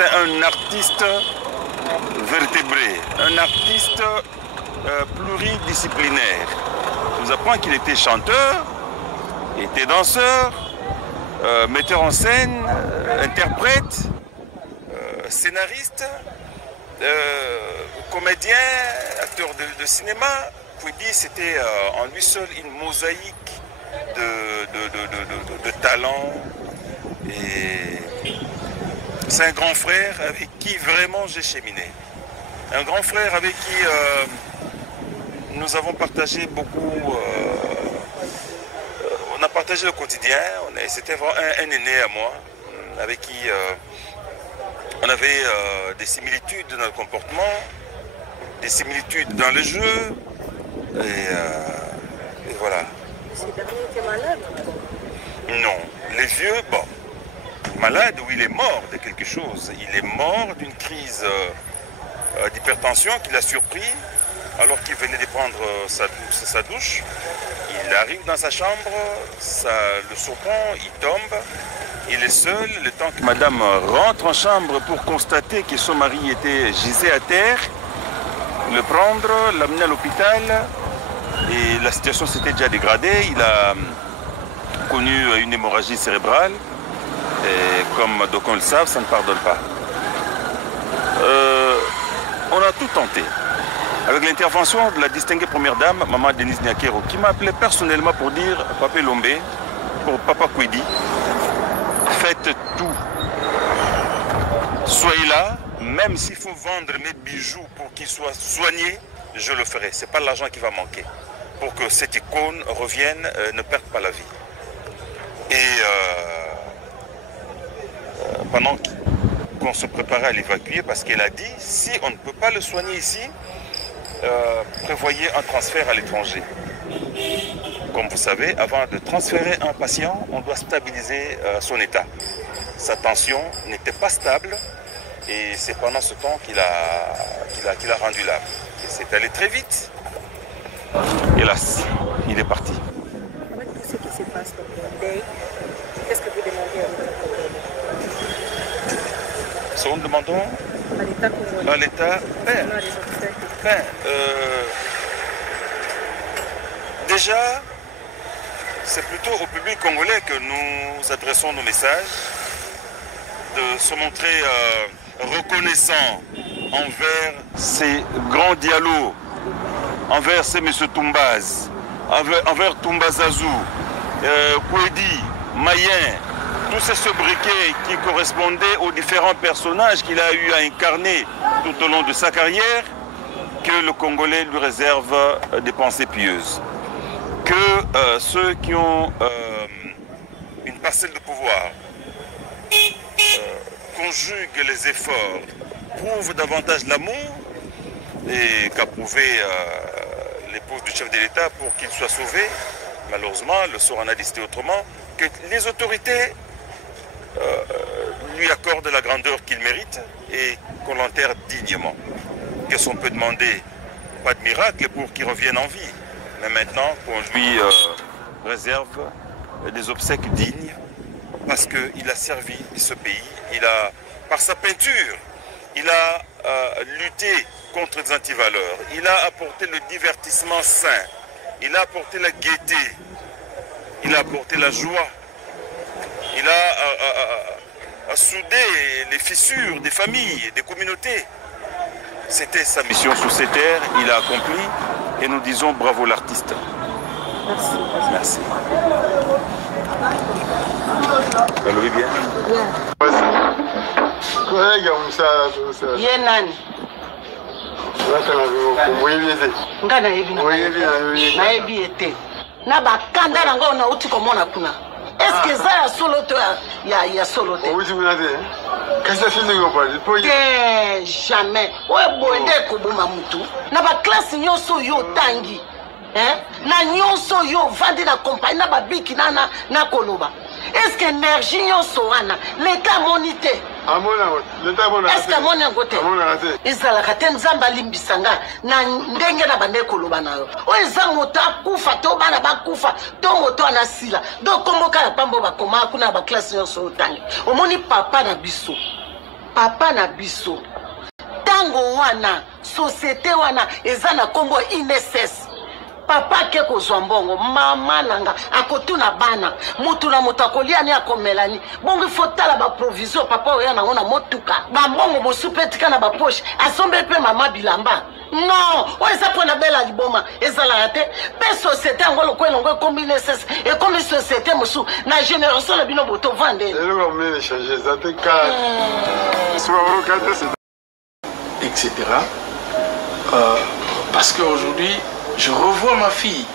c'était un artiste vertébré, un artiste pluridisciplinaire. Je vous apprends qu'il était chanteur, était danseur, metteur en scène, interprète, scénariste, comédien, acteur de cinéma. Quidi, c'était en lui seul une mosaïque de talents. Et c'est un grand frère avec qui vraiment j'ai cheminé. Un grand frère avec qui nous avons partagé beaucoup. On a partagé le quotidien. C'était vraiment un aîné à moi, avec qui on avait des similitudes dans le comportement, des similitudes dans le jeu. Et voilà. Ce dernier était malade? Non. Les vieux, bon, malade, oui, il est mort de quelque chose. Il est mort d'une crise d'hypertension qui l'a surpris alors qu'il venait de prendre sa douche. Il arrive dans sa chambre, le surprend, il tombe. Il est seul, le temps que madame rentre en chambre pour constater que son mari gisait à terre, le prendre, l'amener à l'hôpital. Et la situation s'était déjà dégradée. Il a connu une hémorragie cérébrale. Et comme d'aucuns le savent, ça ne pardonne pas. On a tout tenté. Avec l'intervention de la distinguée première dame, maman Denise Nyakero, qui m'a appelé personnellement pour dire « Papa Lombe, pour Papa Quidi, faites tout. Soyez là, même s'il faut vendre mes bijoux pour qu'ils soient soignés, je le ferai. Ce n'est pas l'argent qui va manquer. Pour que cette icône revienne, ne perde pas la vie. » Et pendant qu'on se préparait à l'évacuer, parce qu'elle a dit, si on ne peut pas le soigner ici, prévoyez un transfert à l'étranger. Comme vous savez, avant de transférer un patient, on doit stabiliser son état. Sa tension n'était pas stable et c'est pendant ce temps qu'il a rendu l'âme. Et c'est allé très vite. Hélas, il est parti. Avec tout ce qui se passe dans le deuil, qu'est-ce que vous demandez à votre congolais? Ce que nous demandons à l'État congolais, à l'État, déjà, c'est plutôt au public congolais que nous adressons nos messages, de se montrer reconnaissant envers ces grands dialogues, envers ces M. Toumbaz, envers Toumbazazou, Kwedi, Mayen, tous ces sobriquets qui correspondaient aux différents personnages qu'il a eu à incarner tout au long de sa carrière, que le Congolais lui réserve des pensées pieuses. Que ceux qui ont une parcelle de pouvoir conjuguent les efforts, prouvent davantage l'amour et qu'a prouvé l'épouse du chef de l'État pour qu'il soit sauvé. Malheureusement, le sort en a décidé autrement, que les autorités lui accordent la grandeur qu'il mérite et qu'on l'enterre dignement. Qu'est-ce qu'on peut demander? Pas de miracle pour qu'il revienne en vie. Mais maintenant, qu'on lui réserve des obsèques dignes, parce qu'il a servi ce pays, par sa peinture, il a lutté contre les antivaleurs, il a apporté le divertissement sain, il a apporté la gaieté, il a apporté la joie, il a soudé les fissures des familles, des communautés. C'était sa mission sur ces terres, il a accompli. Et nous disons bravo l'artiste. Merci. Merci. Allô, bien. Est-ce que ça a solo il y a solo jamais. Ouais, bonde koboma mutu. Na ba classe nyonso yo tangi. Na nyonso yo vandi na compagnie na ba biki na koloba. Est-ce que énergie nyonso wana l'état monité? Est-ce que mon ngote? Izala katen zamba limbisanga na ndenge na bande koloba na yo. O eza moto akufa to bana bakufa to moto anasila. Donc komoka na pambo ba koma kuna ba classe nyonso tangi. Omoni papa na biso. papa na biso tango wana société wana eza na kombo INSS papa ke kozwa mbongo mama nanga akotuna bana mutu na mutu akoliani akomelani bongo fotala ba provision papa oya nango na motuka ba mbongo mosupetika na ba poche asombe pe mama bilamba non oyo eza mpo na bela liboma ezalaka te mpe société yango lokola elongo ekomi INSS ekomi société mosusu na génération na bino botovandeli etc. Parce qu'aujourd'hui, je revois ma fille,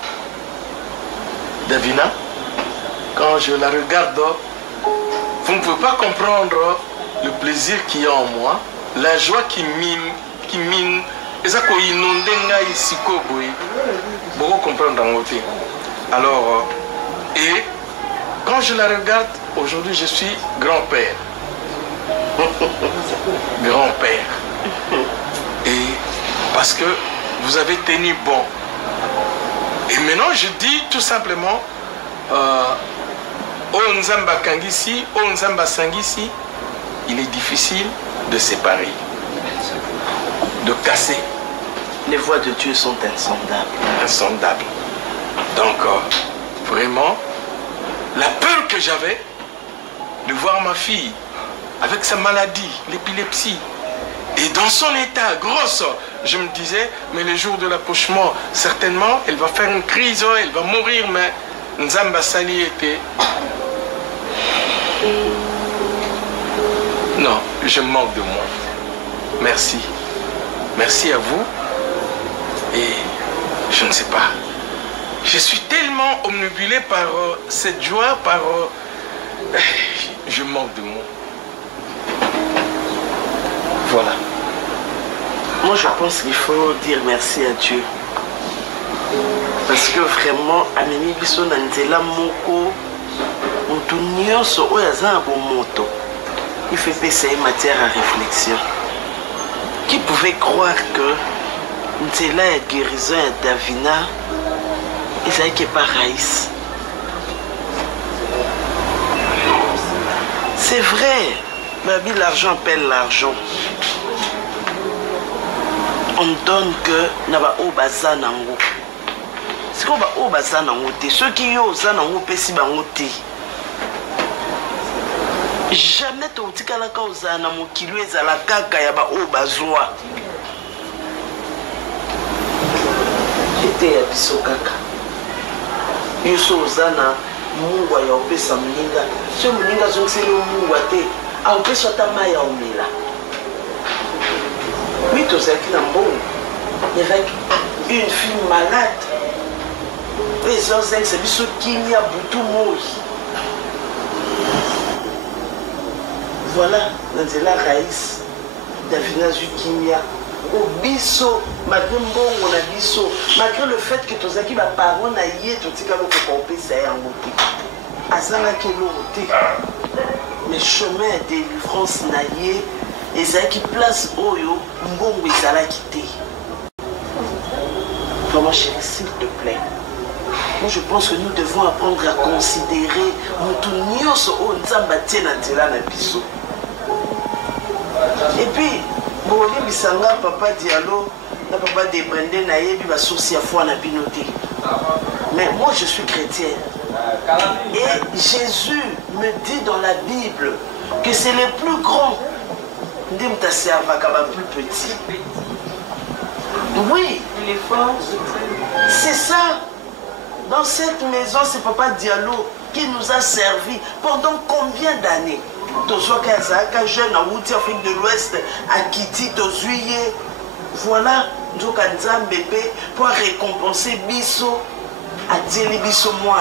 Davina. Quand je la regarde, vous ne pouvez pas comprendre le plaisir qu'il y a en moi, la joie qui mine. Beaucoup comprendre dans mon côté. Alors, et quand je la regarde, aujourd'hui, je suis grand-père. Grand-père. Et parce que vous avez tenu bon. Et maintenant, je dis tout simplement, Nzamba Kangisi, Nzamba Sangisi, il est difficile de séparer, de casser. Les voies de Dieu sont insondables. Insondables. Donc, vraiment, la peur que j'avais de voir ma fille avec sa maladie, l'épilepsie, et dans son état grosse, je me disais, mais le jour de l'accouchement, certainement, elle va faire une crise, elle va mourir, mais Nzamba Sali était... Non, je manque de moi. Merci. Merci à vous. Et je ne sais pas. Je suis tellement omnibulé par cette joie, par... je manque de moi. Voilà. Moi, je pense qu'il faut dire merci à Dieu. Parce que vraiment, Amemi Biso Nanzela Moko, il fait passer matière à réflexion. Qui pouvait croire que Nzela est guérison et Davina, ils n'ont pas Raïs. C'est vrai, Babi, l'argent appelle l'argent. On donne que Naba Obaza Nango. C'est qu'on va Obaza Nango. Ceux qui ont Obaza Nango, Pessi Bangote. Jamais ton petit calaka Ozana Mokilu et Zalaka Kayaba Obazoa. J'étais à Bissokaka. Yoso Ozana, Mungwa ya Opesa Mninga. Ce Mninga Zonksele Mungwa te. A Opesa Tamaya Omila. Oui, il y avait une fille malade. Les autres, c'est ceux qui n'y a beaucoup de voilà, Nanzela Raïs, Davina Zukimia, au bisso, malgré mon bisso, malgré le fait que tous les parents n'aillent tout ce qu'il y a pour ça en beauté. Azana Kelo, mais chemin de délivrance n'aillent. Et ça qui place Oyo, Mbongo et Zala quitté. Vraiment chérie, s'il te plaît. Moi je pense que nous devons apprendre à considérer Moutounios O Nzambati Nantela Nabiso. Et puis, Boli Bisanga, papa Diallo, papa de Brendé Naye, puis associé à foi na Binoté. Mais moi je suis chrétienne. Et Jésus me dit dans la Bible que c'est le plus grand. Plus petit. Oui, il est fort. C'est ça. Dans cette maison, c'est Papa Diallo qui nous a servi pendant combien d'années? Jeune en Afrique de l'Ouest, à Kiti, Tozuye. Voilà, bébé pour récompenser Bisso, à Tieli Bisso moi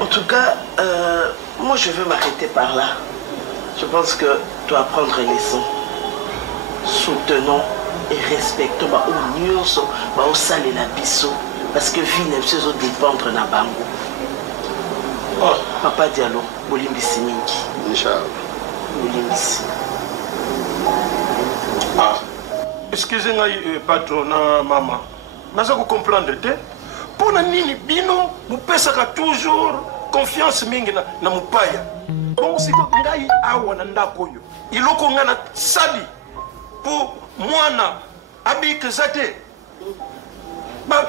en tout cas, moi je veux m'arrêter par là. Je pense que tu dois apprendre les leçons. Soutenons et respectons au mieux au sale et la bisso. Parce que vie n'est pas dépendre de bango. Oh, Papa Diallo, Bolimbi Simingi. Inch'Allah. Bolimbi. Ah. Excusez-moi, patron, maman. Mais ça vous comprendre, pour nini bino, vous pensez toujours confiance mingi na mupaya. Bon, c'est que ngai awana ndakoyo. Iloko ngana sali pour mwana abik zate. Ba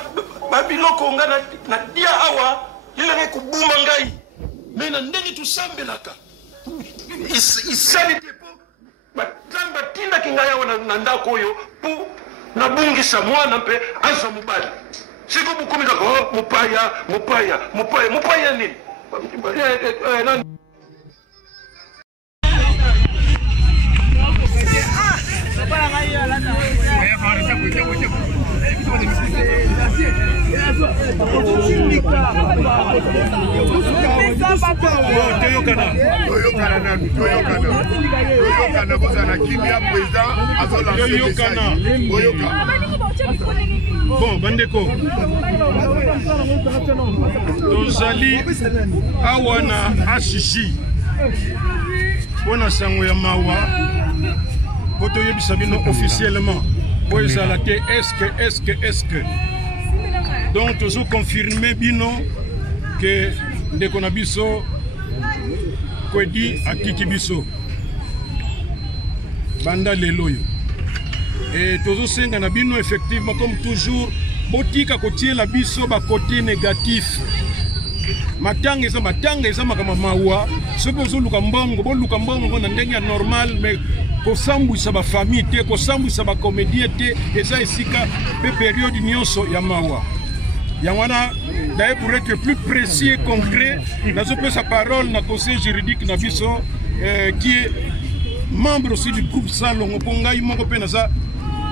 biloko ngana na dia awa ilenge kubuma ngai. Mais na ndenge tu sambelaka. Isali tepo batamba tinda kinga awana na ndakoyo pour nabungisa mwana mpe aza mobali. Siko bukumika ko mupaya nini? Bon, bandeko tozali awana ashishi pona sango ya mawa po toyebisa bino officiellement po ezala te est-ce que donc tozo confirmer bino que ndeko na biso Kwedi atiki biso banda lelo yo. Et tozo senga na bino effectivement comme toujours botika kotie la biso ba côté négatif. Matanga eza makama mawa sopo zo luka mbongo na ndenge normal mais ko sambwisa ba famille te ko sambwisa ba comédie te eza esika pe période nyonso ya mawa. Yangwana d'ailleurs pour être plus précis et concret nazo pe sa parole na conseil juridique na biso qui est membre aussi du groupe Salongo Pongai moko pe naza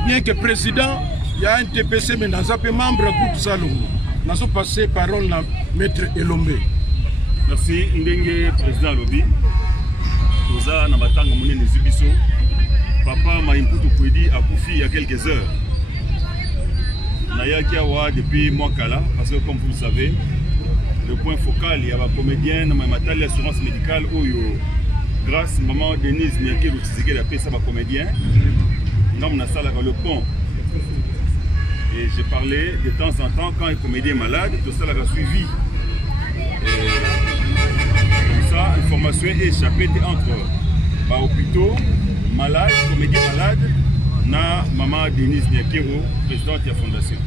bien que président il y a un TPC mais naza pe membre du groupe Salongo. Nazo passer parole na maître Elombe. Merci ndenge président Lobi. Toza na batanga monene zubiso. Papa Maimputu Kwedi a confié il y a quelques heures. Naya Kiawa depuis Mwakala parce que comme vous le savez, le point focal il y a la comédienne Matali assurance médicale Oyo grâce à maman Denise Niaké Lutsizeke la paix ça va comédien. Nous na sala le pont. Et j'ai parlé de temps en temps quand un comédien est malade, tout ça l'a suivi. Comme ça, l'information est échappée entre hôpitaux, malades, comédiens malades, na maman Denise Niakero, présidente de la fondation.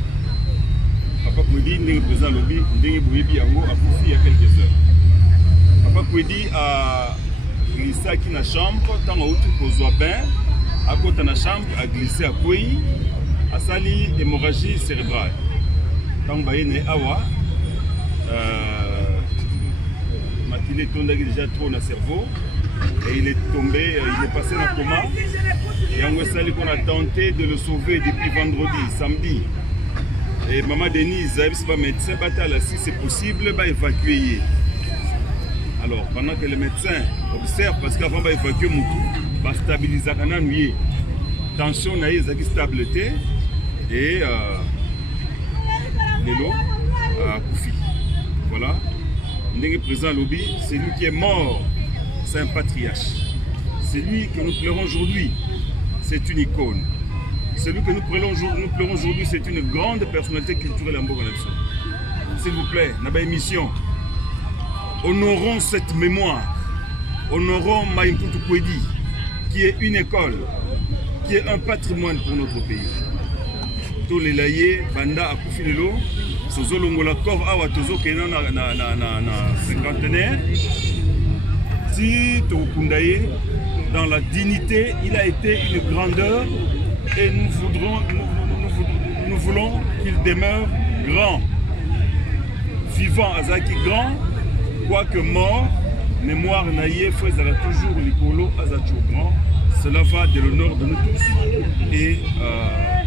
Papa Kwedi, n'est président lobby, n'est Bouébi Yango a confié il y a quelques heures. Papa Kwedi a glissé à la chambre, tant au tout pour bain, à côté de la chambre, a glissé à Kouyi. Asali hémorragie cérébrale. Quand Baïne Awa, Matilé tombé déjà trop dans le cerveau et il est tombé, il est passé dans le coma. Et on a tenté de le sauver depuis vendredi, samedi. Et maman Denise, le médecin, si c'est possible, va évacuer. Alors pendant que le médecin observe, parce qu'avant d'évacuer, il va stabiliser la tension, il y a stabilité. Et Lelo a Koufi. Voilà. Ndenge président Lobi, c'est lui qui est mort, c'est un patriarche. C'est lui que nous pleurons aujourd'hui, c'est une icône. Celui que nous pleurons aujourd'hui, c'est une grande personnalité culturelle en Bourg-en-Nation. S'il vous plaît, dans émission, honorons cette mémoire, honorons Maimputu Kwedi, qui est une école, qui est un patrimoine pour notre pays. Les laïers, banda à Koufilelo, Sozolongola Kor Awa Tozo Kenan na cinquantenaire. Si Tokundaye, dans la dignité, il a été une grandeur et nous voulons qu'il demeure grand. Vivant Azaki grand, quoique mort, mémoire naïe, Fouezala toujours l'icolo Azacho grand. Cela va de l'honneur de nous tous et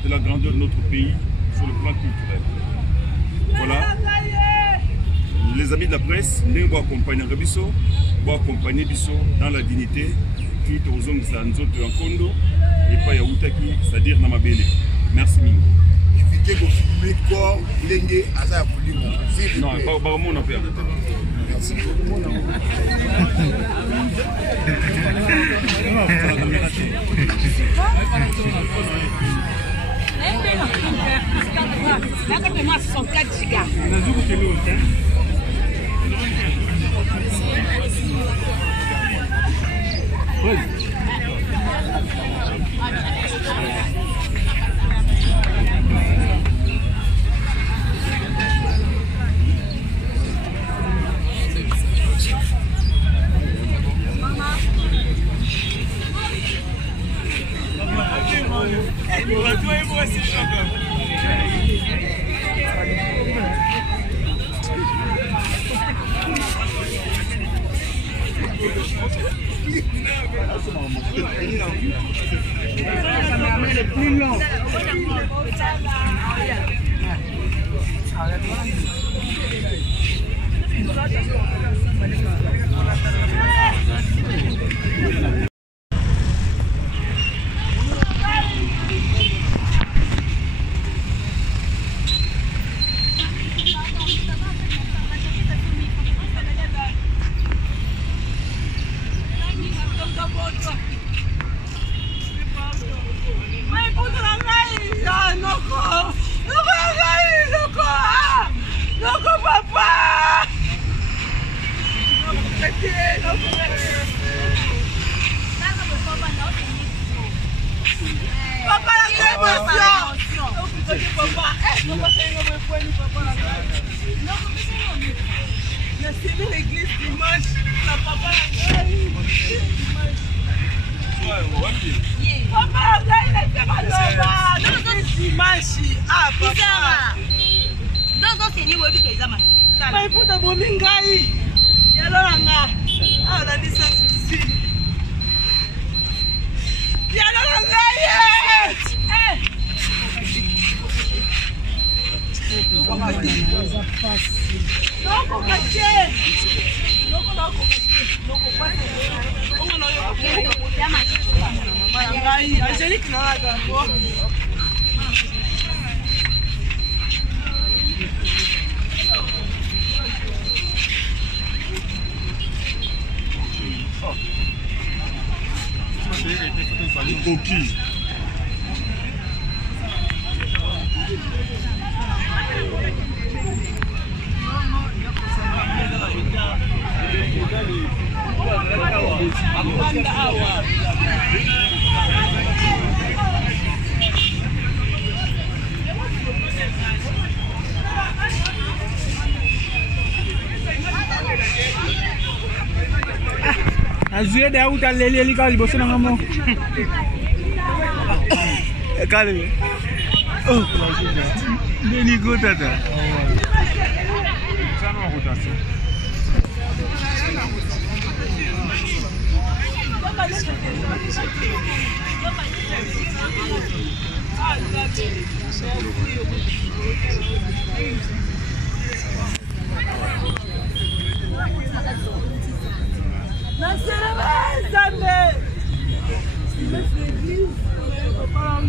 de la grandeur de notre pays sur le plan culturel. Voilà. Les amis de la presse, nous allons accompagner Bisso, accompagner Bisso dans la dignité, tout aux hommes qui sont en Kondo et pas Yaoutaki, c'est-à-dire Namabele. Merci Mingo. Évitez de filmer corps, Lengue, Aza Pouligo. Non, pas mon affaire. Merci. Là, Azue de auta leli eli kali boso na ngamo. Kali. Oh, ni go tata. Sana rotation. Na serva, Zambé! Il me fait vivre, papa,